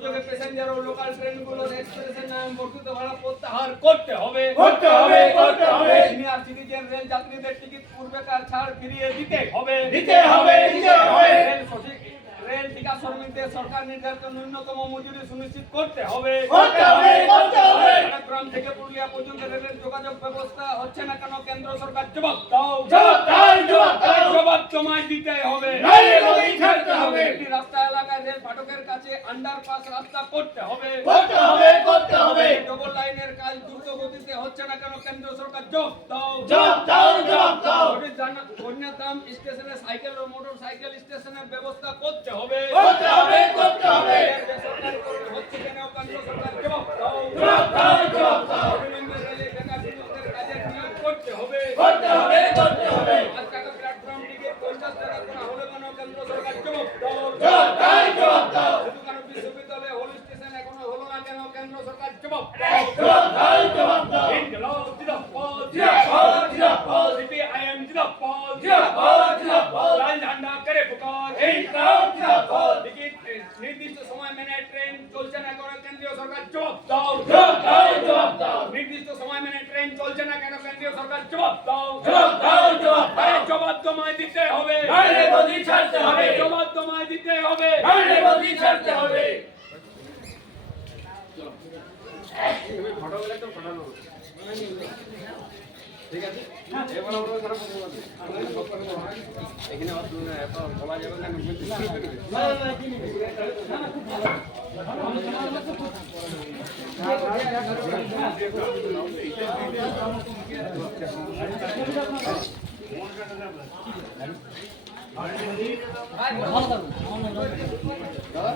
সুযোগে প্যাসেঞ্জার ও লোকাল ট্রেনগুলোর এক্সপ্রেসের নাম বর্ধিত ভাড়া প্রত্যাহার করতে হবে। করতে হবে করতে হবে সিনিয়র সিটিজেন রেল যাত্রীদের টিকিট পূর্বেকার ছাড় ফিরিয়ে দিতে হবে। দিতে হবে দিতে হবে। রেল টিকা শ্রমিকদের সরকার নির্ধারিত ন্যূনতম মজুরি সুনিশ্চিত করতে হবে। করতে হবে করতে হবে। গ্রাম থেকে পুরুলিয়া পর্যন্ত রেলের যোগাযোগ ব্যবস্থা হচ্ছে না কেন? কেন্দ্র সরকার জবাব দাও। জবাব দাও জবাব দাও। জবাব জমায় দিতে হবে। হবে। একটি রাস্তা এলাকায় রেল ফাটকের কাছে আন্ডারপাস রাস্তা করতে হবে। করতে হবে করতে হবে। ডবল লাইনের কাজ দ্রুত গতিতে হচ্ছে না কেন? কেন্দ্র সরকার জব দাও। জব দাও জব দাও। কন্যাধাম স্টেশনে সাইকেল ও মোটর সাইকেল স্টেশনের ব্যবস্থা করতে হবে। করতে হবে করতে হবে। বেসরকারিকরণ হচ্ছে কেন? কেন্দ্র সরকার জবাব দাও জবাব দাও জবাব দাও অবিলম্বে রেলে বেকার যুবকদের কাজের নিয়োগ করতে হবে করতে হবে করতে হবে পাঁচ টাকা প্ল্যাটফর্ম টিকিট পঞ্চাশ টাকা করা হলে কেন কেন্দ্র সরকার জবাব দাও জবাব দাও জবাব দাও শুধু কেন বিশ্ববিদ্যালয়ে হল স্টেশন এখনও হলো না কেন কেন্দ্র সরকার জবাব দাও জবাব দাও জবাব দাও ইনকলাব জিন্দাবাদ জিন্দাবাদ, জিন্দাবাদ। সিপিআইএম জিন্দাবাদ জিন্দাবাদ, জিন্দাবাদ। লাল ঝান্ডা করে পুকার এই কাউ জিন্দাবাদ। টিকিট নির্দিষ্ট সময় মেনে ট্রেন চলছে না কেন কেন্দ্রীয় সরকার জবাব দাও। জবাব দাও জবাব নির্দিষ্ট সময় মেনে ট্রেন চলছে না কেন কেন্দ্রীয় সরকার জবাব দাও। জবাব দাও জবাব দাও। জবাব তোমায় দিতে হবে। নদী ছাড়তে আরে হবে। ঠিক আছে? এবার আমরা তারা কথা বলব এখানে বলা যাবে না দাদা